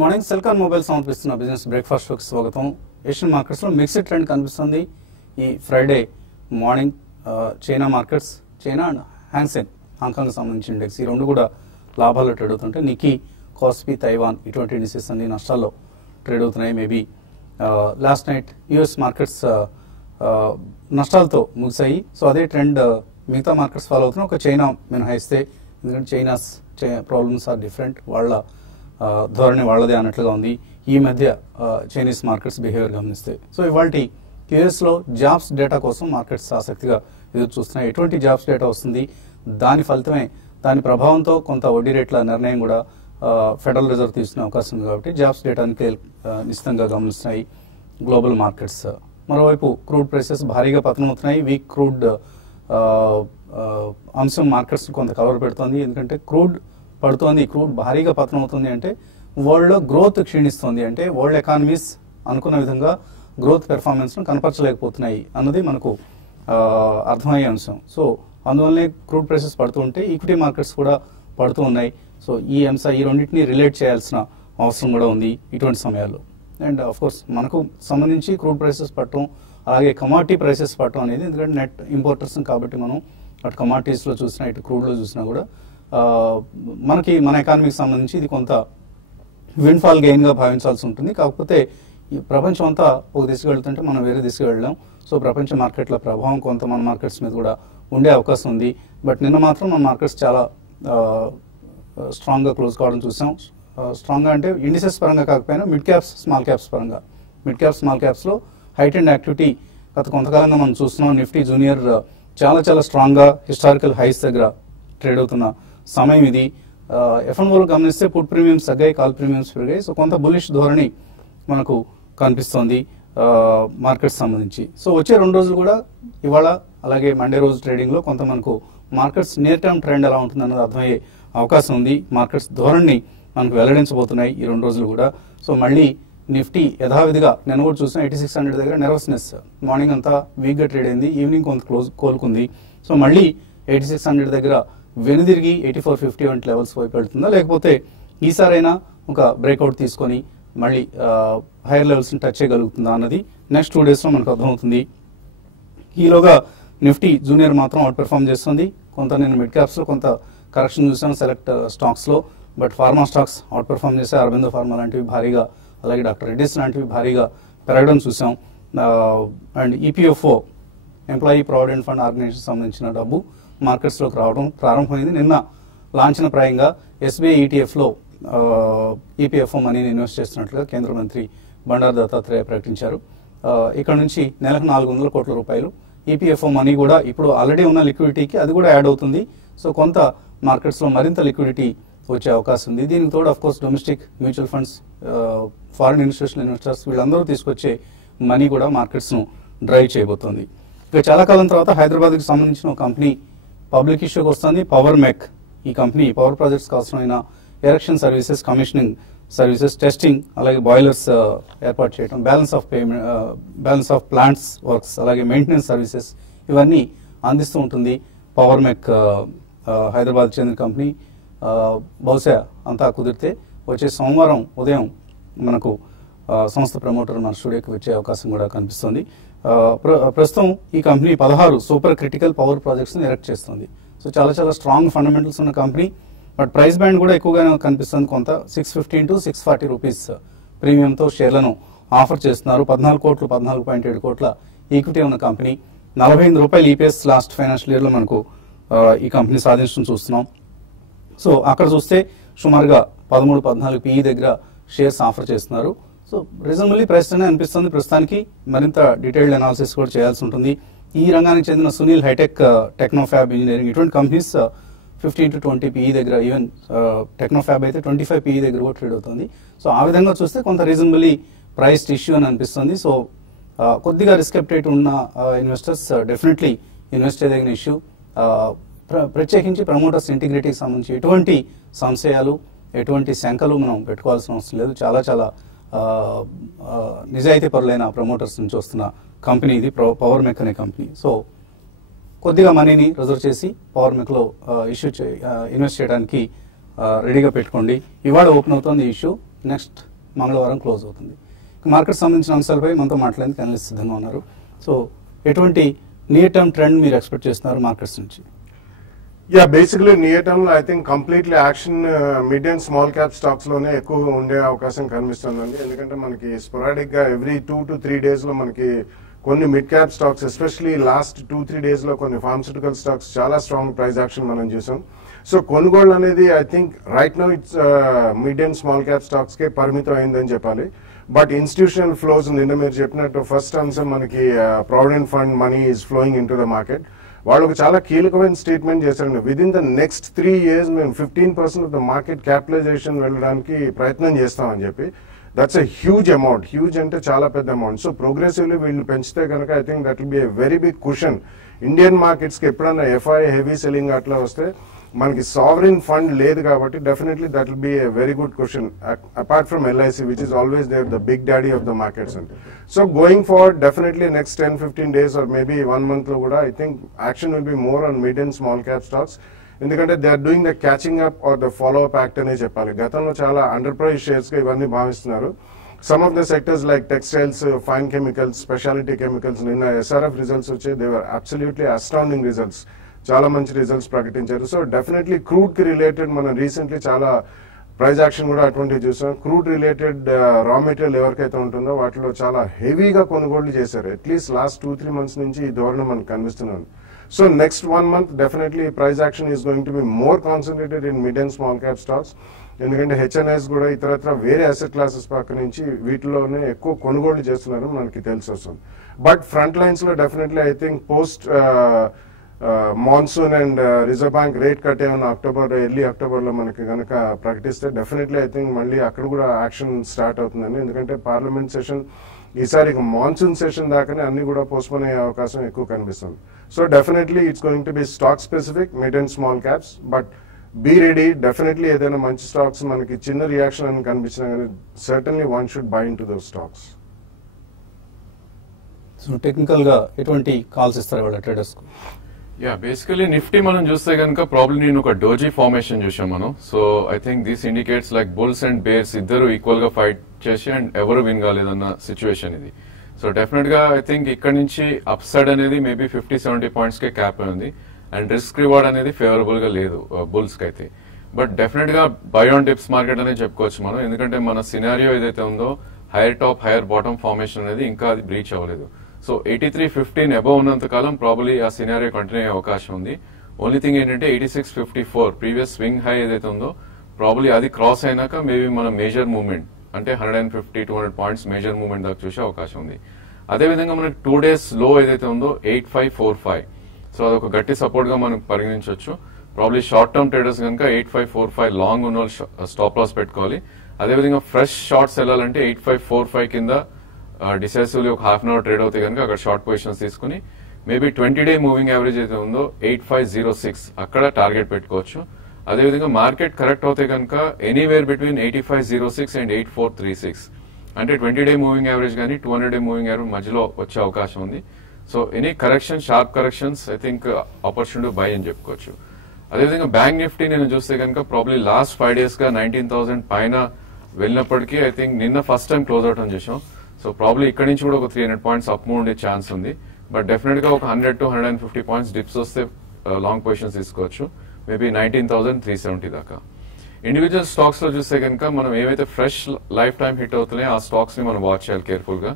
Good morning. Celkon mobile సమర్పిస్తున్న business breakfast షోకి స్వాగతం. ఏషియన్ మార్కెట్స్ లో మిక్స్డ్ ట్రెండ్ కనిపిస్తుంది. ఈ Friday morning China markets, China and Hang Seng Hong Kong సంబంధించిన ఇండెక్స్ ఈ రెండు కూడా లాభాల్లో ట్రేడ్ అవుతుంటే నికీ, కాస్పీ, తైవాన్ ఇటువంటి ఇండిసెస్ అన్ని నష్టాల్లో ట్రేడ్ అవుతున్నాయి. Maybe last night US markets నష్టాలతో ముగిశాయి. సో అదే ట్రెండ్ మిగతా మార్కెట్స్ ఫాలో అవుతున్నాయి. ఒక చైనా మినహాయిస్తే, ఎందుకంటే చైనాస్ ప్రాబ్లమ్స్ ఆర్ డిఫరెంట్, వాళ్ళ ధోరణి వాళ్ళదే అన్నట్లుగా ఉంది ఈ మధ్య చైనీస్ మార్కెట్స్ బిహేవియర్ గమనిస్తే. సో ఇవాళ యుఎస్లో జాబ్స్ డేటా కోసం మార్కెట్స్ ఆసక్తిగా ఎదురు చూస్తున్నాయి. ఎటువంటి జాబ్స్ డేటా వస్తుంది, దాని ఫలితమే, దాని ప్రభావంతో కొంత వడ్డీ రేట్ల నిర్ణయం కూడా ఫెడరల్ రిజర్వ్ తీసుకునే అవకాశం ఉంది. కాబట్టి జాబ్స్ డేటాని నిశ్చితంగా గమనిస్తున్నాయి గ్లోబల్ మార్కెట్స్. మరోవైపు క్రూడ్ ప్రైసెస్ భారీగా పతనమవుతున్నాయి. వీక్ క్రూడ్ అంశం మార్కెట్స్ కొంత కవర్ పెడుతోంది. ఎందుకంటే క్రూడ్ పడుతోంది, క్రూడ్ భారీగా పతనం అవుతుంది అంటే వరల్డ్లో గ్రోత్ క్షీణిస్తోంది, అంటే వరల్డ్ ఎకానమీస్ అనుకున్న విధంగా గ్రోత్ పెర్ఫార్మెన్స్ను కనపరచలేకపోతున్నాయి అన్నది మనకు అర్థమయ్యే అంశం. సో అందువల్లనే క్రూడ్ ప్రైసెస్ పడుతూ ఉంటే ఈక్విటీ మార్కెట్స్ కూడా పడుతూ ఉన్నాయి. సో ఈ రెండింటిని రిలేట్ చేయాల్సిన అవసరం కూడా ఉంది ఇటువంటి సమయాల్లో. అండ్ ఆఫ్ కోర్స్ మనకు సంబంధించి క్రూడ్ ప్రైసెస్ పట్టడం, అలాగే కమాడిటీ ప్రైసెస్ పట్టడం అనేది, ఎందుకంటే నెట్ ఇంపోర్టర్స్ కాబట్టి మనం అటు కమాడిటీస్లో చూసినా ఇటు క్రూడ్లో చూసినా కూడా మనకి మన ఎకానమీకి సంబంధించి ఇది కొంత విండ్ఫాల్ గెయిన్గా భావించాల్సి ఉంటుంది. కాకపోతే ఈ ప్రపంచం అంతా ఒక దిశగా వెళ్తుంటే మనం వేరే దిశగా వెళ్ళాం. సో ప్రపంచ మార్కెట్ల ప్రభావం కొంత మన మార్కెట్స్ మీద కూడా ఉండే అవకాశం ఉంది. బట్ నిన్న మాత్రం మన మార్కెట్స్ చాలా స్ట్రాంగ్గా క్లోజ్ కావడం చూసాం. స్ట్రాంగ్గా అంటే ఇండిసెస్ పరంగా కాకపోయినా మిడ్ క్యాప్స్, స్మాల్ క్యాప్స్ పరంగా, మిడ్ క్యాప్స్, స్మాల్ క్యాప్స్లో హైట్ అండ్ యాక్టివిటీ గత కొంతకాలంగా మనం చూస్తున్నాం. నిఫ్టీ జూనియర్ చాలా స్ట్రాంగ్గా హిస్టారికల్ హైస్ దగ్గర ట్రేడ్ అవుతున్న సమయం ఇది. F&Oలో గమనిస్తే పుట్ ప్రీమియమ్స్ తగ్గాయి, కాల్ ప్రీమియమ్స్ పెరిగాయి. సో కొంత బులిష్ ధోరణి మనకు కనిపిస్తోంది మార్కెట్స్ సంబంధించి. సో వచ్చే 2 రోజులు కూడా ఇవాళ అలాగే మండే రోజు ట్రేడింగ్లో కొంత మనకు మార్కెట్స్ నియర్ టర్మ్ ట్రెండ్ ఎలా ఉంటుంది అన్నది అర్థమయ్యే అవకాశం ఉంది. మార్కెట్స్ ధోరణి మనకు వెల్లడించబోతున్నాయి ఈ 2 రోజులు కూడా. సో మళ్ళీ నిఫ్టీ యథావిధిగా నేను కూడా చూసిన 8600 దగ్గర నెర్వస్నెస్, మార్నింగ్ అంతా వీక్గా ట్రేడ్ అయింది, ఈవినింగ్ కొంత కోలుకుంది. సో మళ్ళీ 8600 దగ్గర వెనుదిరిగి 8450 వంటి లెవెల్స్ వైపు వెళ్తుందా, లేకపోతే ఈసారైనా ఒక బ్రేక్అవుట్ తీసుకొని మళ్ళీ హైయర్ లెవెల్స్ని టచ్ చేయగలుగుతుందా అన్నది నెక్స్ట్ 2 డేస్లో మనకు అర్థమవుతుంది. ఈలోగా నిఫ్టీ జూనియర్ మాత్రం అవుట్ పెర్ఫామ్ చేస్తుంది. కొంత నేను మిడ్ క్యాప్స్లో కొంత కరెక్షన్ చూసాను సెలెక్ట్ స్టాక్స్లో. But pharma stocks out perform చేశాయి. అరబిందో ఫార్మా లాంటివి భారీగా, అలాగే డాక్టర్ రెడ్డిస్ లాంటివి భారీగా పెరగడం చూసాం. And EPFO, employee provident fund organisation సంబంధించిన డబ్బు మార్కెట్స్లోకి రావడం ప్రారంభమైంది. నిన్న లాంఛనప్రాయంగా ఎస్బీఐ ఈటీఎఫ్లో ఈపీఎఫ్ఓ మనీని ఇన్వెస్ట్ చేస్తున్నట్లుగా కేంద్ర మంత్రి బండారు దత్తాత్రేయ ప్రకటించారు. ఇక్కడ నుంచి నెలకు 400 కోట్ల రూపాయలు ఈపీఎఫ్ఓ మనీ కూడా ఇప్పుడు ఆల్రెడీ ఉన్న లిక్విడిటీకి అది కూడా యాడ్ అవుతుంది. సో కొంత మార్కెట్స్లో మరింత లిక్విడిటీ వచ్చే అవకాశం ఉంది. దీనికి తోడు of course domestic mutual funds, foreign institutional investors వీళ్ళందరూ తీసుకొచ్చే మనీ కూడా మార్కెట్స్ను డ్రైవ్ చేయబోతోంది. ఇక చాలా కాలం తర్వాత హైదరాబాద్కి సంబంధించిన ఒక కంపెనీ పబ్లిక్ ఇష్యూకి వస్తుంది, పవర్ మెక్. ఈ కంపెనీ పవర్ ప్రాజెక్ట్స్కి అవసరమైన erection services, commissioning services, testing, అలాగే బాయిలర్స్ ఏర్పాటు చేయడం, బ్యాలెన్స్ ఆఫ్ ప్లాంట్స్ వర్క్స్, అలాగే మెయింటెనెన్స్ సర్వీసెస్ ఇవన్నీ అందిస్తూ ఉంటుంది పవర్ మెక్. హైదరాబాద్ చెందిన కంపెనీ. బహుశా అంతా కుదిరితే వచ్చే సోమవారం ఉదయం మనకు సంస్థ ప్రమోటర్ మన స్టూడియోకి వచ్చే అవకాశం కూడా కనిపిస్తుంది. ప్రస్తుతం ఈ కంపెనీ 16 సూపర్ క్రిటికల్ పవర్ ప్రాజెక్ట్స్ని ఎరెక్ట్ చేస్తుంది. సో చాలా స్ట్రాంగ్ ఫండమెంటల్స్ ఉన్న కంపెనీ. బట్ ప్రైస్ బ్యాండ్ కూడా ఎక్కువగానే కనిపిస్తుంది. కొంత 615 to 640 రూపీస్ ప్రీమియంతో షేర్లను ఆఫర్ చేస్తున్నారు. 14 కోట్లు, 14.7 కోట్ల ఈక్విటీ ఉన్న కంపెనీ. 45 రూపాయలు ఈపీఎస్ లాస్ట్ ఫైనాన్షియల్ ఇయర్లో మనకు ఈ కంపెనీ సాధించడం చూస్తున్నాం. సో అక్కడ చూస్తే సుమారుగా 13-14 పిఈ దగ్గర షేర్స్ ఆఫర్ చేస్తున్నారు. సో రీజనబుల్లీ ప్రైస్ అనే అనిపిస్తుంది ప్రస్తుతానికి. మరింత డీటెయిల్డ్ అనాలిసిస్ కూడా చేయాల్సి ఉంటుంది. ఈ రంగానికి చెందిన సునీల్ హైటెక్, టెక్నోఫ్యాబ్ ఇంజనీరింగ్ ఇటువంటి కంపెనీస్ 15 to 20 పిఈ దగ్గర, ఈవెన్ టెక్నోఫ్యాబ్ అయితే 25 పిఈ దగ్గర కూడా ట్రేడ్ అవుతుంది. సో ఆ విధంగా చూస్తే కొంత రీజనబుల్లీ ప్రైస్డ్ ఇష్యూ అని అనిపిస్తుంది. సో కొద్దిగా రిస్క్ అప్టైట్ ఉన్న ఇన్వెస్టర్స్ డెఫినెట్లీ ఇన్వెస్ట్ చేయదగిన ఇష్యూ. ప్రత్యేకించి ప్రమోటర్స్ ఇంటిగ్రిటీకి సంబంధించి ఎటువంటి సంశయాలు, ఎటువంటి శంకలు మనం పెట్టుకోవాల్సిన అవసరం లేదు. చాలా నిజాయితీ పరులైన ప్రమోటర్స్ నుంచి వస్తున్న కంపెనీ ఇది, పవర్ మెక్ అనే కంపెనీ. సో కొద్దిగా మనీని రిజర్వ్ చేసి పవర్ మెక్లో ఇన్వెస్ట్ చేయడానికి రెడీగా పెట్టుకోండి. ఇవాళ ఓపెన్ అవుతుంది ఈ ఇష్యూ. నెక్స్ట్ మంగళవారం క్లోజ్ అవుతుంది. మార్కెట్ సంబంధించిన అంశాలపై మనతో మాట్లాడేందుకు అనలిస్ట్ సిద్ధంగా ఉన్నారు. సో ఎటువంటి నియర్ టర్మ్ ట్రెండ్ మీరు ఎక్స్పెక్ట్ చేస్తున్నారు మార్కెట్స్ నుంచి? యా, బేసిక్లీ నియర్ టర్మ్ లో I think completely action mid and small cap stocks లోనే ఎక్కువ ఉండే అవకాశం కనిపిస్తుందండి. ఎందుకంటే మనకి స్పొరాడిక్ గా ఎవ్రీ 2 to 3 days లో మనకి కొన్ని mid cap stocks, especially last 2-3 days లో కొన్ని ఫార్మస్యూటికల్ స్టాక్స్ చాలా స్ట్రాంగ్ ప్రైస్ యాక్షన్ మనం చూసాం. సో కొనుగోళ్ళు అనేది I think right now it's mid and small cap stocks కే పరిమితం అయిందని చెప్పాలి. బట్ ఇన్స్టిట్యూషనల్ ఫ్లోస్ నిన్న మీరు చెప్పినట్టు ఫస్ట్ అంశం మనకి provident fund money is flowing in to the market. వాళ్ళు ఒక చాలా కీలకమైన స్టేట్మెంట్ చేశారండి. With in the next 3 years మేము 15% ఆఫ్ ద మార్కెట్ క్యాపిటలైజేషన్ వెళ్ళడానికి ప్రయత్నం చేస్తామని చెప్పి. That's a huge amount. Huge అంటే చాలా పెద్ద అమౌంట్. సో ప్రోగ్రెసివ్లీ వీళ్ళు పెంచితే కనుక I think that will be a very big cushion Indian markets కి. ఎప్పుడన్నా ఎఫ్ఐ హెవీ సెల్లింగ్ అట్లా వస్తే మనకి సావరిన్ ఫండ్ లేదు కాబట్టి definitely that will be a very good question apart from LIC which is always there the big daddy of the markets. And so going forward definitely next 10-15 days or maybe 1 month లో కూడా I think action will be more on mid and small cap stocks. ఎందుకంటే they are doing the catching up or the follow up act అనే చెప్పాలి. గతంలో చాలా under price shares గా ఇవన్నీ భావిస్తున్నారు. Some of the sectors like textiles, fine chemicals, speciality chemicals నిన్న SRF results వచ్చి దే వర్ అబ్సల్యూట్లీ అస్టాండింగ్ రిజల్ట్స్. చాలా మంచి రిజల్ట్స్ ప్రకటించారు. సో డెఫినెట్లీ క్రూడ్ కి రిలేటెడ్ మనం రీసెంట్లీ చాలా ప్రైస్ యాక్షన్ కూడా అటువంటివి చూసాం. క్రూడ్ రిలేటెడ్ రా మెటీరియల్ ఎవరికైతే ఉంటుందో వాటిలో చాలా హెవీగా కొనుగోళ్లు చేశారు. అట్లీస్ట్ లాస్ట్ 2-3 months నుంచి ఈ ధోరణి మనకు కనిపిస్తున్నాను. సో నెక్స్ట్ 1 month డెఫినెట్లీ price action is going to be more concentrated in mid and small cap stocks. ఎందుకంటే హెచ్ఎన్ఐస్ కూడా ఇతరత్ర వేరే అసెట్ క్లాసెస్ పక్క నుంచి వీటిలోనే ఎక్కువ కొనుగోళ్లు చేస్తున్నారు మనకి తెలిసి వస్తుంది. బట్ ఫ్రంట్ లైన్స్ లో definitely I think post monsoon and reserve bank rate cut ఏమన్నా ఎర్లీ అక్టోబర్ లో మనకి కనుక ప్రకటిస్తే డెఫినెట్లీ ఐ థింక్ మళ్ళీ అక్కడ కూడా యాక్షన్ స్టార్ట్ అవుతుందండి. ఎందుకంటే పార్లమెంట్ సెషన్ ఈసారి మాన్సూన్ సెషన్ దాకానే అన్ని కూడా పోస్ట్పోన్ అయ్యే అవకాశం ఎక్కువ కనిపిస్తుంది. So definitely it's going to be stock specific mid and small caps. But be ready. Definitely ఏదైనా మంచి స్టాక్స్ మనకి చిన్న రియాక్షన్ అని కనిపించినా కానీ certainly one should buy into those stocks. So technical గా ఎటువంటి కాల్స్ ఇస్తారు వాళ్ళ ట్రేడర్స్ కు? యా, బేసికలీ నిఫ్టీ మనం చూస్తే కనుక ప్రాబ్లీ నేను ఒక డోజీ ఫార్మేషన్ చూసాం మనం. So I think this indicates like bulls and bears ఇద్దరు ఈక్వల్ గా ఫైట్ చేసి అండ్ ఎవరు విన్ కాలేదన్న సిచ్యువేషన్ ఇది. సో డెఫినెట్ గా ఐ థింక్ ఇక్కడ నుంచి అప్ సైడ్ అనేది మేబీ 50-70 points కే క్యాప్ ఉంది అండ్ రిస్క్ రివార్డ్ అనేది ఫేవరబుల్ గా లేదు బుల్స్ కి అయితే. బట్ డెఫినెట్ గా బై ఆన్ డిప్స్ మార్కెట్ అనేది చెప్పుకోవచ్చు మనం. ఎందుకంటే మన సినారియో ఏదైతే ఉందో hire top hire bottom formation అనేది ఇంకా అది బ్రీచ్ అవ్వలేదు. సో 83.15 అబౌవ్ ఉన్నంత కాలం ప్రాబబ్లీ ఆ సినారియో కంటిన్యూ అయ్యే అవకాశం ఉంది. ఓన్లీ థింగ్ ఏంటంటే 86.54 ప్రీవియస్ స్వింగ్ హై ఏదైతే ఉందో ప్రాబబ్లీ అది క్రాస్ అయినాక మేబీ మన మేజర్ మూవ్మెంట్ అంటే 150-200 points మేజర్ మూవ్మెంట్ దాకా చూసే అవకాశం ఉంది. అదేవిధంగా మనకి 2 days లో ఏదైతే ఉందో 8545, సో అదొక గట్టి సపోర్ట్ గా మనం పరిగణించవచ్చు. ప్రాబ్లీ షార్ట్ టర్మ్ ట్రేడర్స్ కనుక 8545 లాంగ్ ఉన్న స్టాప్ లాస్ పెట్టుకోవాలి. అదేవిధంగా ఫ్రెష్ షార్ట్స్ వెళ్ళాలంటే 8545 కింద డిసైసివ్లీ ఒక హాఫ్ అన్ అవర్ ట్రేడ్ అవుతాయి కనుక అక్కడ షార్ట్ పొజిషన్స్ తీసుకుని మేబీ 20-day మూవింగ్ యావరేజ్ అయితే ఉందో 8506 అక్కడ టార్గెట్ పెట్టుకోవచ్చు. అదేవిధంగా మార్కెట్ కరెక్ట్ అవుతే కనుక ఎనీవేర్ బిట్వీన్ 8506 అండ్ 8436 అంటే 20-day మూవింగ్ యావరేజ్ కానీ 200-day మూవింగ్ యావరేజ్ మధ్యలో వచ్చే అవకాశం ఉంది. So any correction sharp corrections I think opportunity by అని చెప్పుకోవచ్చు. అదేవిధంగా బ్యాంక్ నిఫ్టీ నేను చూస్తే కనుక ప్రాబ్లీ లాస్ట్ 5 days గా 19,000 పైన వెళ్ళినప్పటికీ ఐ థింక్ నిన్న ఫస్ట్ టైం క్లోజ్ అవుట్ అని చేసాం. సో ప్రాబ్లీ ఇక్కడ నుంచి కూడా ఒక 300 points అప్ మూవ్ ఉండే ఛాన్స్ ఉంది. బట్ డెఫినెట్ గా ఒక 100-150 points డిప్స్ వస్తే లాంగ్ పొజిషన్స్ తీసుకోవచ్చు మేబీ 19,370 దాకా. ఇండివిజువల్ స్టాక్స్ లో చూస్తే కనుక మనం ఏవైతే ఫ్రెష్ లైఫ్ టైం హిట్ అవుతున్నాయో ఆ స్టాక్స్ ని మనం వాచ్ చేయాలి కేర్ఫుల్ గా.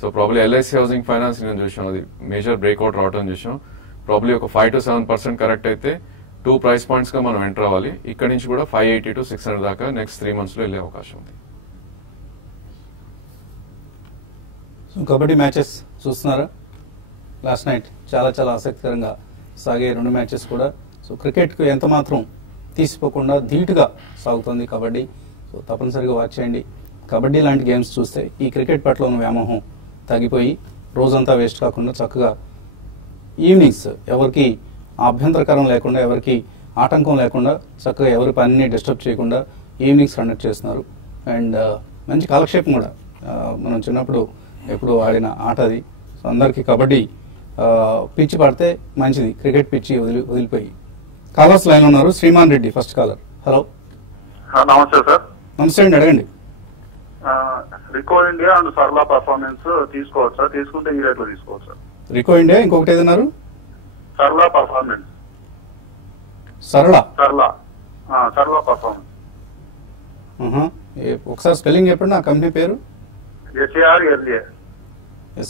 So probably LIC housing finance నేను చూసాం, అది మేజర్ బ్రేక్అవుట్ రావడం చూసాం. ప్రాబ్లీ ఒక 5-7% కరెక్ట్ అయితే 2 price points గా మనం ఎంటర్ అవ్వాలి. ఇక్కడ నుంచి కూడా 580-600 దాకా నెక్స్ట్ 3 months లో వెళ్ళే అవకాశం ఉంది. సో కబడ్డీ మ్యాచెస్ చూస్తున్నారా? లాస్ట్ నైట్ చాలా చాలా ఆసక్తికరంగా సాగే 2 matches కూడా. సో క్రికెట్కు ఎంత మాత్రం తీసిపోకుండా ధీటుగా సాగుతుంది కబడ్డీ. సో తప్పనిసరిగా వాచ్ చేయండి. కబడ్డీ లాంటి గేమ్స్ చూస్తే ఈ క్రికెట్ పట్ల ఉన్న వ్యామోహం తగ్గిపోయి రోజంతా వేస్ట్ కాకుండా చక్కగా ఈవినింగ్స్ ఎవరికి అభ్యంతరకరం లేకుండా ఎవరికి ఆటంకం లేకుండా చక్కగా ఎవరి పనిని డిస్టర్బ్ చేయకుండా ఈవినింగ్స్ కండక్ట్ చేస్తున్నారు. అండ్ మంచి కాలక్షేపం కూడా. మనం చిన్నప్పుడు ఎప్పుడు ఆడిన ఆట అది. సో అందరికీ కబడ్డీ పిచ్చి పడితే మంచిది, క్రికెట్ పిచ్చి వదిలిపోయి. కాలర్స్ లైన్ ఉన్నారు. Shriman Reddy first caller. Hello, నమస్తే సార్. నమస్తే అండి, అడగండి. Ricoh India and Sarla performance తీసుకోవచ్చా, తీసుకుంటే ఈ రేట్లో తీసుకోవచ్చా? రికో ఇండియా, ఇంకొకటి ఏదన్నారు? సర్లా పర్ఫార్మెన్స్. సరళ సర్లా పర్ఫార్మెన్స్. ఒకసారి స్పెల్లింగ్ చెప్పండి ఆ కంపెనీ పేరు. SARLA.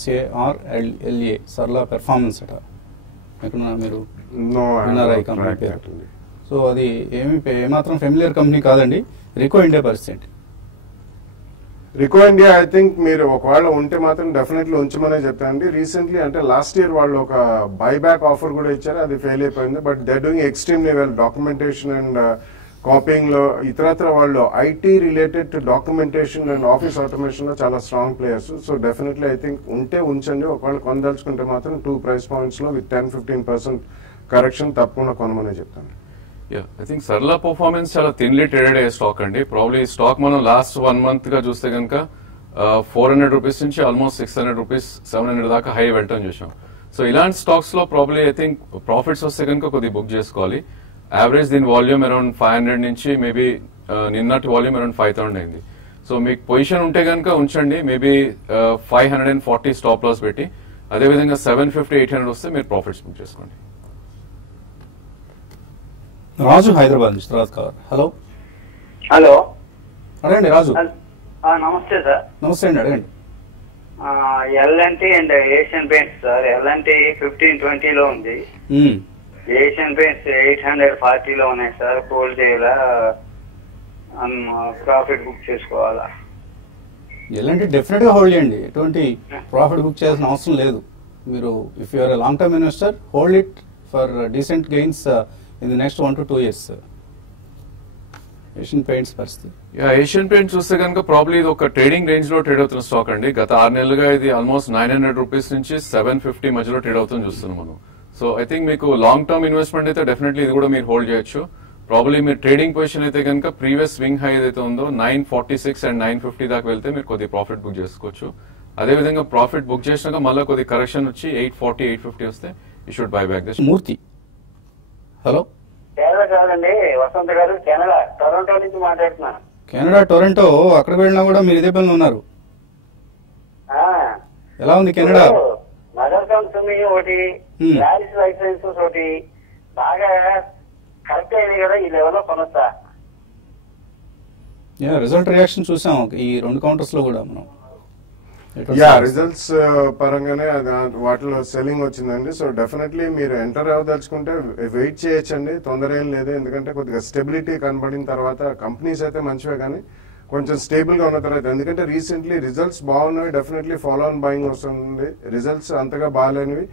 SARLA సరళ పెర్ఫార్మెన్స్ అట. ఎక్కడ మీరు No, I విన్నారా ఈ haven't కంపెనీ tracked పేరు? that only. సో అది ఏమాత్రం ఫెమిలియర్ కంపెనీ కాదండి. రికో ఇండియా పరిస్థితి. రికో ఇండియా ఐ థింక్ మీరు ఒకవేళ ఉంటే మాత్రం డెఫినెట్లీ ఉంచమనే చెప్తానండి. రీసెంట్లీ అంటే లాస్ట్ ఇయర్ వాళ్ళు ఒక బైబ్యాక్ ఆఫర్ కూడా ఇచ్చారు, అది ఫెయిల్ అయిపోయింది. But they doing extremely well documentation and copying లో. ఇతరత్ర వాళ్ళు IT related to documentation and office automation లో చాలా strong players. So definitely I think ఉంటే ఉంచండి. ఒకవేళ కొనదలుచుకుంటే మాత్రం 2 ప్రైస్ పాయింట్స్ లో విత్ 10-15% కరెక్షన్ తప్పకుండా కొనమనే చెప్తాను. ఐ థింక్ సర్లా పర్ఫార్మెన్స్ చాలా థిన్లీ ట్రేడెడ్ అయ్యే స్టాక్ అండి. ప్రాబ్లీ ఈ స్టాక్ మనం లాస్ట్ 1 month గా చూస్తే కనుక 400 రూపీస్ నుంచి ఆల్మోస్ట్ 600 రూపీస్ 700 దాకా హై వెళ్ళటం చూసాం. సో ఇలాంటి స్టాక్స్ లో ప్రాబ్లీ ఐ థింక్ ప్రాఫిట్స్ వస్తే కనుక కొద్దిగా బుక్ చేసుకోవాలి. యావరేజ్ దీని వాల్యూమ్ అరౌండ్ 500 నుంచి మేబీ నిన్నటి వాల్యూమ్ అరౌండ్ 5000 అయింది. సో మీకు పొజిషన్ ఉంటే కనుక ఉంచండి. మేబీ 540 స్టాప్ లాస్ పెట్టి, అదేవిధంగా 750-800 వస్తే మీరు ప్రాఫిట్స్ బుక్ చేసుకోండి. రాజు హైదరాబాద్ నుంచి తర్వాత కావాలి. హలో హలో, అడగండి రాజు. నమస్తే సార్. నమస్తే అండి, అడగండి. L&T and Asian Paints sir. L&T 1520 ఉంది, ఏషియన్ పెయింట్స్ 840 ఉన్నాయి సార్. హోల్డ్ చేయాలా, ప్రాఫిట్ బుక్ చేసుకోవాలా? ఎలాంటి డెఫినెట్ గా హోల్డ్ చేయండి, ఎటువంటి ప్రాఫిట్ బుక్ చేయాల్సిన అవసరం లేదు. మీరు if you're long term investor, hold it for decent gains in the next 1 to 2 years. Asian Paints పరిస్థితి. ఏషియన్ పెయింట్స్ చూస్తే కనుక ప్రాబ్లీ ఇది ఒక ట్రేడింగ్ రేంజ్ లో ట్రేడ్ అవుతున్న స్టాక్ అండి. గత 6 నెలలుగా ఇది ఆల్మోస్ట్ 900 రూపీస్ నుంచి 750 మధ్యలో ట్రేడ్ అవుతుంది చూస్తున్నాం మనం. సో ఐ థింక్ మీకు లాంగ్ టర్మ్ ఇన్వెస్ట్మెంట్ అయితే డెఫినెట్లీ ఇది కూడా మీరు హోల్డ్ చేయొచ్చు. ప్రాబ్లీ మీరు ట్రేడింగ్ పొజిషన్ అయితే కనుక ప్రీవియస్ స్వింగ్ హై ఏదైతే ఉందో 946 and 950 దాకా వెళ్తే మీరు కొద్ది ప్రాఫిట్ బుక్ చేసుకోవచ్చు. అదేవిధంగా ప్రాఫిట్ బుక్ చేసినాక మళ్ళీ కొద్ది కరెక్షన్ వచ్చి 840-850 వస్తే you should buy back this. Murthy hello. కాదండి, వసంత్ గారు, కెనడా టొరంటో నుంచి మాట్లాడుతున్నాను. కెనడా టొరంటో, అక్కడికి వెళ్ళినా కూడా మీరు ఇదే పనులు ఉన్నారు. ఎలా ఉంది కెనడా? మదర్ కంపెనీ ఒకటి, ప్యారిస్ లైసెన్స్ ఒకటి బాగా కరెక్ట్ అయింది కదా, ఈ లెవెల్లో కొనొచ్చా? రిజల్ట్ రియాక్షన్ చూసాం ఈ 2 కౌంటర్స్ లో కూడా మనం. రిజల్ట్స్ పరంగానే వాటిలో సెల్లింగ్ వచ్చిందండి. సో డెఫినెట్లీ మీరు ఎంటర్ అవ్వదలుచుకుంటే వెయిట్ చేయొచ్చండి, తొందర ఏం లేదు. ఎందుకంటే కొద్దిగా స్టెబిలిటీ కనబడిన తర్వాత కంపెనీస్ అయితే మంచివే, కానీ కొంచెం స్టేబుల్ గా ఉన్న తర్వాత, ఎందుకంటే రీసెంట్లీ రిజల్ట్స్ బాగున్నవి, డెఫినెట్లీ ఫాలో ఆన్ బయింగ్ వస్తుంది. రిజల్ట్స్ అంతగా బాగాలేనివి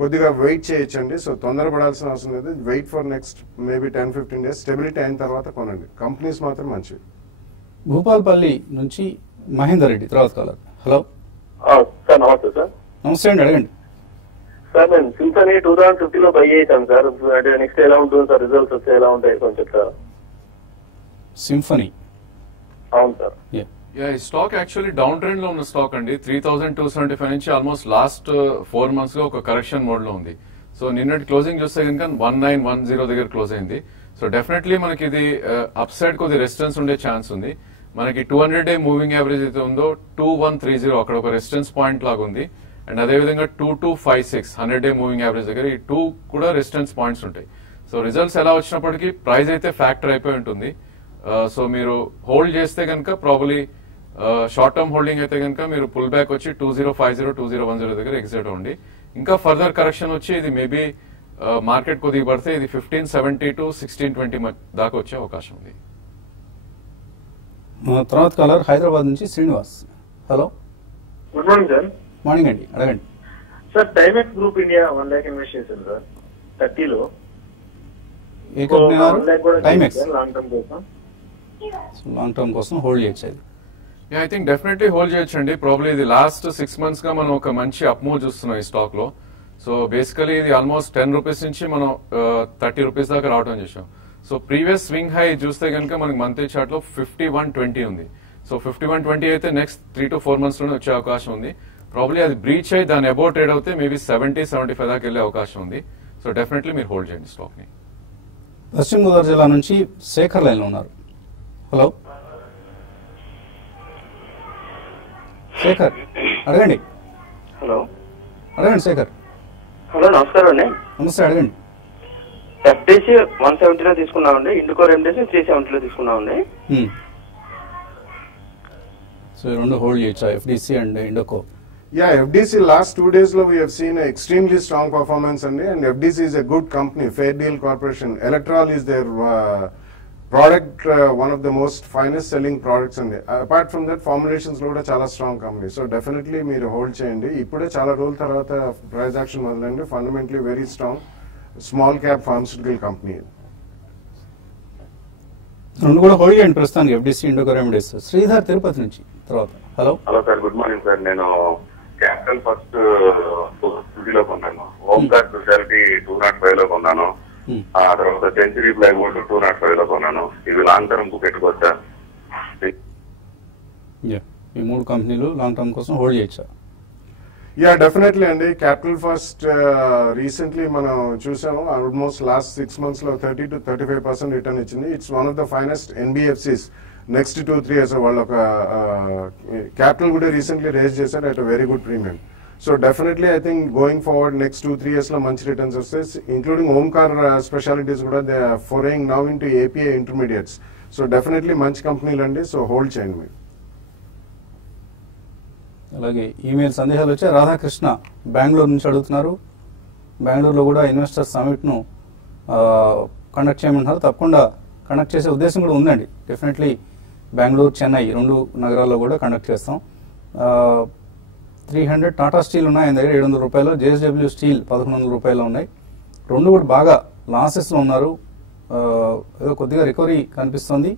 కొద్దిగా వెయిట్ చేయొచ్చండి. సో తొందరపడాల్సిన అవసరం లేదు. Wait for next maybe 10-15 days stability అయిన తర్వాత కొనండి. కంపెనీస్ మాత్రం మంచివి. భూపాల్పల్లి నుంచి మహేందర్ రెడ్డి తర్వాత కాలర్. Hello sir. నమస్తే సార్. నమస్తే అండి, అడగండి. సార్ నేను సింఫనీ 2050 బై చేశాను సార్. అంటే నెక్స్ట్ ఎలా ఉంటుంది సార్, రిజల్ట్స్ వస్తే ఎలా ఉంటాయి కొంచెం చెప్తారా? సింఫనీ. అవును సార్. ఈ స్టాక్ యాక్చువల్లీ డౌన్ ట్రెండ్ లో ఉన్న స్టాక్ అండి. 3275 నుంచి ఆల్మోస్ట్ లాస్ట్ 4 months గా ఒక కరెక్షన్ మోడ్ లో ఉంది. సో నిన్నటి క్లోజింగ్ చూస్తే కనుక 1910 దగ్గర క్లోజ్ అయింది. సో డెఫినెట్లీ మనకి ఇది అప్ సైడ్ కొద్ది రెసిస్టెన్స్ ఉండే ఛాన్స్ ఉంది. మనకి 200-day మూవింగ్ యావరేజ్ అయితే ఉందో 2130 అక్కడ ఒక రెసిస్టెన్స్ పాయింట్ లాగా ఉంది. అండ్ అదేవిధంగా 2256 100-day మూవింగ్ యావరేజ్ దగ్గర ఈ 2 కూడా రెసిస్టెన్స్ పాయింట్స్ ఉంటాయి. సో రిజల్ట్స్ ఎలా వచ్చినప్పటికీ ప్రైస్ అయితే ఫ్యాక్టర్ అయిపోయి ఉంటుంది. సో మీరు హోల్డ్ చేస్తే కనుక ప్రాబబ్లీ షార్ట్ టర్మ్ హోల్డింగ్ అయితే కనుక మీరు పుల్ బ్యాక్ వచ్చి 2050-2010 దగ్గర ఎగ్జిట్ అవ్వండి. ఇంకా ఫర్దర్ కరెక్షన్ వచ్చి ఇది మేబీ మార్కెట్ కొద్దిగా పడితే ఇది 1570 to 1620 దాకా వచ్చే అవకాశం ఉంది. తర్వాత కాలర్ హైదరాబాద్ నుంచి Srinivas. Hello. Good morning sir. Morning అండి, అడగండి. Sir టైమెక్స్ group India 1 lakh invest చేశాను సార్ 30లో. ఏ కంపెనీ? టైమెక్స్. లాంగ్ టర్మ్ కోసం. లాంగ్ టర్మ్ కోసం హోల్డ్ చేయొచ్చు. ఐ థింక్ డెఫినెట్లీ హోల్డ్ చేయొచ్చండి. ప్రాబ్లీ ఇది లాస్ట్ 6 months గా మనం ఒక మంచి అప్ మూవ్ చూస్తున్నాం ఈ స్టాక్ లో. సో బేసికలీ ఇది ఆల్మోస్ట్ 10 రూపీస్ నుంచి మనం 30 రూపీస్ దాకా రావడం చేసాం. సో ప్రీవియస్ స్వింగ్ హై చూస్తే కనుక మనకి మంత్లీ చార్ట్ లో 5120 ఉంది. సో 5120 అయితే నెక్స్ట్ 3 to 4 months లోనే వచ్చే అవకాశం ఉంది. ప్రాబ్లీ అది బ్రీచ్ అయ్యి దాని అబౌట్ ట్రేడ్ అవుతే మేబీ 70-75 దాకా వెళ్ళే అవకాశం ఉంది. సో డెఫినెట్లీ మీరు హోల్డ్ చేయండి స్టాక్ ని. పశ్చిమ గోదావరి జిల్లా నుంచి శేఖర్ లైన్ లో ఉన్నారు. హలో. శేఖర్ అడగండి. హలో అడగండి శేఖర్. హలో నమస్కారం అండి. నమస్తే అడగండి. ఎఫ్డిసి 170లో తీసుకున్నామండి, ఇండికో రెమ్డెసివిర్ 370లో తీసుకున్నామండి. సో ఈ రెండు హోల్డ్ చేయొచ్చా, FDC and Indoco? Yeah, FDC last 2 days lo we have seen an extremely strong performance and FDC is a good company, Fairdeal Corporation. Electrol is their product, one of the most finest selling products and apart from that formulations lo kuda chala strong company. So definitely meer hold cheyandi. Ippude chala రోజుల తర్వాత price action మొదలైంది. Fundamentally very strong small cap pharmaceutical company. రెండు కూడా hold చేయండి ప్రస్తుతానికి, FDC Indoco remedies. Sridhar Tirupati నుంచి తర్వాత. Hello sir, good morning sir. నేను క్యాపిటల్ ఫస్ట్ 250లో కొన్నాను, ఓంకార్ స్పెషాలిటీ 205 లో కొన్నాను, ఆ తర్వాత సెంచరీ ప్లైవుడ్ 205 లో కొన్నాను. ఇవి లాంగ్ టర్మ్ కు పెట్టుకోవచ్చా? ఈ మూడు కంపెనీలు లాంగ్ టర్మ్ కోసం హోల్డ్ చేయొచ్చా? Yeah, definitely అండి. క్యాపిటల్ ఫస్ట్ రీసెంట్లీ మనం చూసాము, ఆల్మోస్ట్ లాస్ట్ 6 months లో 30 to 35% రిటర్న్ ఇచ్చింది. It's one of the finest NBFCs. Next 2-3 years వాళ్ళు ఒక క్యాపిటల్ కూడా రీసెంట్లీ రేజ్ చేశారు at very good premium. So definitely I think going forward next 2-3 years లో మంచి రిటర్న్స్ వస్తాయి. ఇంక్లూడింగ్ ఓంకార్ స్పెషాలిటీస్ కూడా they are foraying now into API intermediates. So definitely మంచి కంపెనీలు అండి. సో హోల్డ్ చేయండి మీరు. అలాగే ఈమెయిల్ సందేహాలు వచ్చాయి. రాధాకృష్ణ బెంగళూరు నుంచి అడుగుతున్నారు. బెంగళూరులో కూడా ఇన్వెస్టర్ సమిట్ను కండక్ట్ చేయమంటున్నారు. తప్పకుండా కండక్ట్ చేసే ఉద్దేశం కూడా ఉందండి. డెఫినెట్లీ బెంగళూరు, చెన్నై 2 నగరాల్లో కూడా కండక్ట్ చేస్తాం. 300 టాటా స్టీల్ ఉన్నాయి ఆయన దగ్గర, 700 రూపాయలు. జేఎస్డబ్ల్యూ స్టీల్ 1100 రూపాయలు ఉన్నాయి. రెండు కూడా బాగా లాసెస్లో ఉన్నారు. ఏదో కొద్దిగా రికవరీ కనిపిస్తుంది.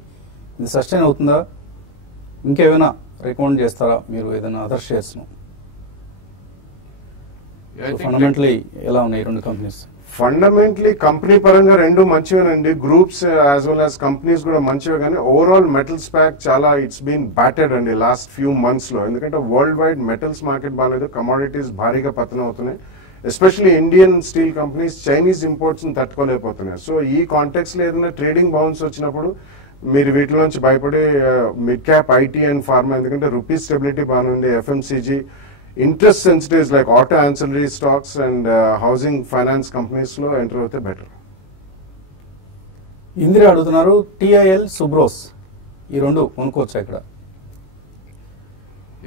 ఇది సస్టైన్ అవుతుందా? ఇంకేమైనా రికమెండ్ చేస్తారా మీరు ఏదైనా అదర్ షేర్స్? ఫండమెంటలీ ఎలా ఉన్నాయి రెండు కంపెనీస్? ఫండమెంటలీ కంపెనీ పరంగా రెండు మంచివేనండి. Groups as well as companies కూడా మంచివే, కానీ ఓవరాల్ మెటల్స్ ప్యాక్ చాలా ఇట్స్ బీన్ బ్యాటెడ్ అండి లాస్ట్ ఫ్యూ మంత్స్ లో. ఎందుకంటే వరల్డ్ వైడ్ మెటల్స్ మార్కెట్ బాగాలేదు, కమోడిటీస్ భారీగా పతనం అవుతున్నాయి. Especially Indian steel companies Chinese imports ని తట్టుకోలేకపోతున్నాయి. సో ఈ కాంటెక్స్ లో ఏదైనా ట్రేడింగ్ బౌన్స్ వచ్చినప్పుడు మీరు వీటిలోంచి భయపడి mid cap IT and pharma, ఎందుకంటే రూపీ స్టెబిలిటీ బాగుంది, FMCG, interest sensitives like auto ancillary stocks and housing finance companies లో ఎంటర్ అవుతే బెటర్. ఇందిరా అడుగుతున్నారు టిఐఎల్, సుబ్రోస్ ఈ రెండు కొనుక్కోవచ్చా ఇక్కడ?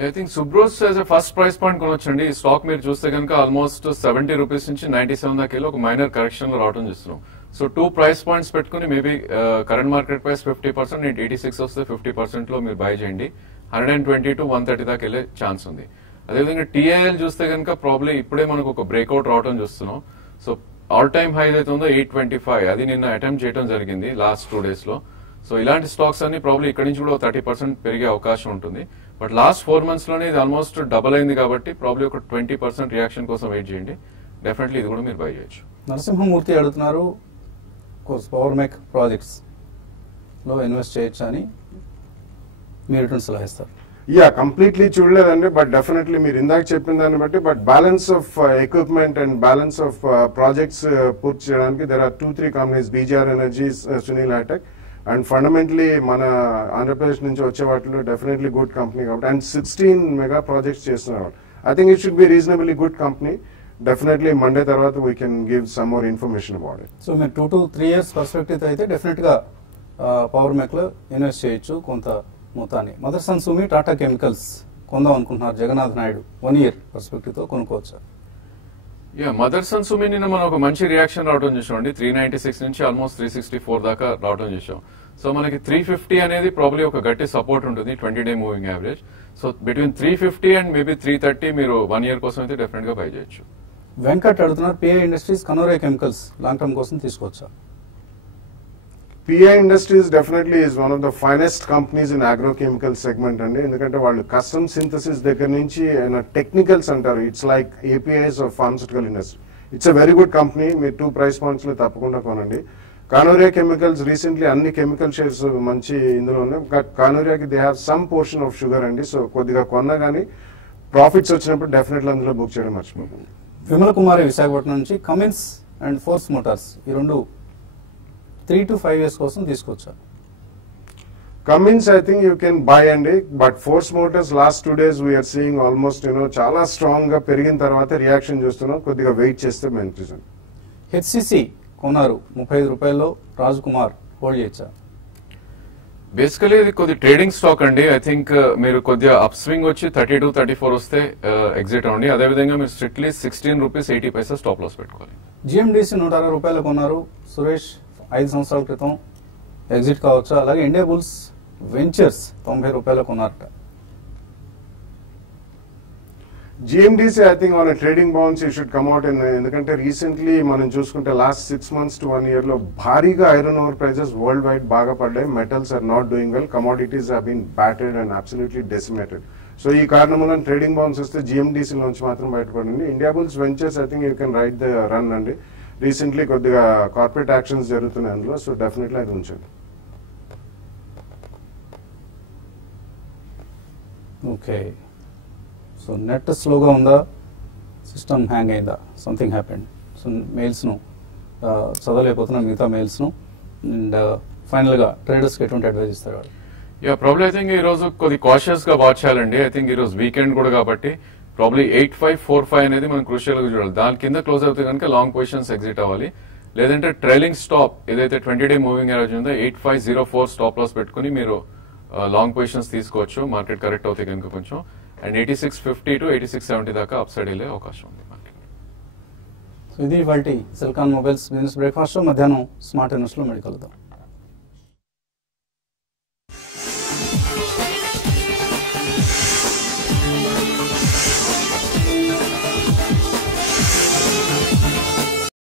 I think Subros as a first price point కొనొచ్చండి. ఈ స్టాక్ మీరు చూస్తే కనుక ఆల్మోస్ట్ 70 రూపీస్ నుంచి 97 దాకా ఒక మైనర్ కరెక్షన్ లో రావడం చూస్తున్నాం. సో 2 ప్రైస్ పాయింట్స్ పెట్టుకుని మేబీ కరెంట్ మార్కెట్ ప్రైస్ 50%, 86 వస్తే 50% లో మీరు బై చేయండి. 120 to 130 దాకా వెళ్ళే ఛాన్స్ ఉంది. అదేవిధంగా టీఐఎల్ చూస్తే కనుక ప్రాబ్లీ ఇప్పుడే మనకు ఒక బ్రేక్అవుట్ రావడం చూస్తున్నాం. సో ఆల్ టైమ్ హై అయితే ఉందో 825, అది నిన్న అటెంప్ట్ చేయడం జరిగింది లాస్ట్ 2 days లో. సో ఇలాంటి స్టాక్స్ అన్ని ప్రాబ్లీ ఇక్కడ నుంచి కూడా 30% పెరిగే అవకాశం ఉంటుంది. బట్ లాస్ట్ 4 months లోనే ఇది ఆల్మోస్ట్ డబుల్ అయింది కాబట్టి ప్రాబ్లీ ఒక 20% రియాక్షన్ కోసం వెయిట్ చేయండి. డెఫినెట్లీ ఇది కూడా మీరు బై చేయొచ్చు. నరసింహమూర్తి అడుగుతున్నారు పవర్ మేక్ ప్రాజెక్ట్స్ లో ఇన్వెస్ట్ చేయొచ్చు అని మీరు ఎటువంటి సలహా ఇస్తారు? యా, కంప్లీట్లీ చూడలేదండి, బట్ డెఫినెట్లీ మీరు ఇందాక చెప్పిన దాన్ని బట్టి but balance of equipment and balance of projects పూర్తి చేయడానికి there are 2-3 companies, BGR energies, Sunil hitech, and fundamentally మన ఆంధ్రప్రదేశ్ నుంచి వచ్చే వాటిలో డెఫినెట్లీ గుడ్ కంపెనీ కాబట్టి, అండ్ 16 మెగా ప్రాజెక్ట్స్ చేస్తున్నారు. I think it should be reasonably good company. Definitely Monday తర్వాత we can give some more information about it. So మీరు 2 to 3 years perspective అయితే definite గా పవర్ మేక్ లో invest చేయొచ్చు కొంత మొత్తాన్ని. మదర్సన్ సుమి టాటా కెమికల్స్ కొందాం అనుకుంటున్నారు జగన్నాథ్ నాయుడు, 1 year పర్స్పెక్టివ్ తో కొనుక్కోవచ్చా? మదర్సన్ సుమి నిన్న మనం ఒక మంచి రియాక్షన్ రావడం చూసామండి. 396 నుంచి ఆల్మోస్ట్ 364 దాకా రావడం చూసాం. సో మనకి 350 అనేది ప్రాబ్లీ ఒక గట్టి సపోర్ట్ ఉంటుంది 20-day moving average. So between 350 and maybe 330 మీరు 1 year కోసం అయితే డెఫినెట్ గా బై చేయొచ్చు. వెంకట్ అడుగుతున్నారు PI industries, Kanoria chemicals long term కోసం తీసుకోవచ్చా? PI Industries definitely is one of the finest companies in agrochemical segment అండి. ఎందుకంటే వాళ్ళు కస్టమ్ సింథసిస్ దగ్గర నుంచి టెక్నికల్స్ అంటారు. It's like APIs of pharmaceutical industry. It's a very good company. మీరు 2 price points లో తప్పకుండా కొనండి. కానోరియా కెమికల్స్ రీసెంట్లీ అన్ని కెమికల్ షేర్స్ మంచి ఇందులో ఉన్నాయి. కానోరియాకి they have some portion of sugar అండి. సో కొద్దిగా కొన్నా కానీ ప్రాఫిట్స్ వచ్చినప్పుడు డెఫినెట్లీ అందులో బుక్ చేయడం మర్చిపోతుంది. విమల కుమారి విశాఖపట్నం నుంచి కమిన్స్ అండ్ ఫోర్స్ మోటార్స్ ఈ రెండు 3 to 5 years కోసం తీసుకోవచ్చా? Cummins, I think you can buy అండి, but Force Motors last 2 days we're seeing almost చాలా స్ట్రాంగ్ గా పెరిగిన తర్వాత రియాక్షన్ చూస్తున్నాం. కొద్దిగా వెయిట్ చేస్తే మంచిది. హెచ్సిసి కొన్నారు 35 రూపాయల్లో, రాజ్ కుమార్ హోల్డ్ చేయొచ్చా? బేసికలీ ఇది కొద్ది ట్రేడింగ్ స్టాక్ అండి. ఐ థింక్ మీరు కొద్దిగా అప్ స్వింగ్ వచ్చి 32-34 వస్తే ఎగ్జిట్ అవ్వండి. అదేవిధంగా మీరు స్ట్రిక్ట్లీ 16 రూపీస్ 80 పైసా స్టాప్ లాస్ పెట్టుకోవాలి. జిఎండిసి 160 రూపాయలు కొన్నారు సురేష్, 5 సంవత్సరాల క్రితం, ఎగ్జిట్ కావచ్చా? అలాగే ఇండియా బుల్స్ వెంచర్స్ 90 రూపాయలు కొన్నారట. GMDC I think on trading bounce you should come out in, ఎందుకంటే రీసెంట్లీ మనం చూసుకుంటే లాస్ట్ 6 months to 1 year లో భారీగా iron ore prices world wide బాగా పడ్డాయి. Metals are not doing well, commodities have been batted and absolutely decimated. So ఈ కారణం వల్ల ట్రేడింగ్ బౌన్స్ వస్తే జిఎండిసి నుంచి మాత్రం బయటపడండి. India bulls ventures I think you can ride the run అండి. రీసెంట్లీ కొద్దిగా కార్పొరేట్ యాక్షన్స్ జరుగుతున్నాయి అందులో, సో డెఫినెట్లీ అది ఉంచండి. ఓకే, సో నెట్ స్లోగా ఉందా, సిస్టమ్ హ్యాంగ్ అయిందా, సంథింగ్ హ్యాపెండ్? సో మెయిల్స్ను చదవలేకపోతున్నాం, మిగతా మెయిల్స్ను. అండ్ ఫైనల్గా ట్రేడర్స్కి ఎటువంటి అడ్వైజ్ ఇస్తారు? ప్రాబ్లీ ఐ థింక్ ఈ రోజు కొద్ది కాషియస్ గా వాచ్ చేయాలండి. ఐ థింక్ ఈ రోజు వీకెండ్ కూడా కాబట్టి ప్రాబ్లీ 8545 అనేది మనం క్రూషియల్ గా చూడాలి. దాని కింద క్లోజ్ అవుతే కనుక లాంగ్ పొజిషన్స్ ఎగ్జిట్ అవ్వాలి. లేదంటే ట్రైలింగ్ స్టాప్ ఏదైతే 20-day మూవింగ్ యావరేజ్ ఉందో 8504 స్టాప్ లాస్ పెట్టుకుని మీరు లాంగ్ పొజిషన్స్ తీసుకోవచ్చు. మార్కెట్ కరెక్ట్ అవుతే కనుక కొంచెం, అండ్ 8650 to 8670 దాకా అప్ సైడ్ వెళ్ళే అవకాశం ఉంది మార్కెట్. సో ఇది ఇవాల్టి సెల్కాన్ మొబైల్స్ బిజినెస్ బ్రేక్ఫాస్ట్. మధ్యాహ్నం స్మార్ట్ ఇన్వెస్ట్ లో మళ్ళీ కలుద్దాం.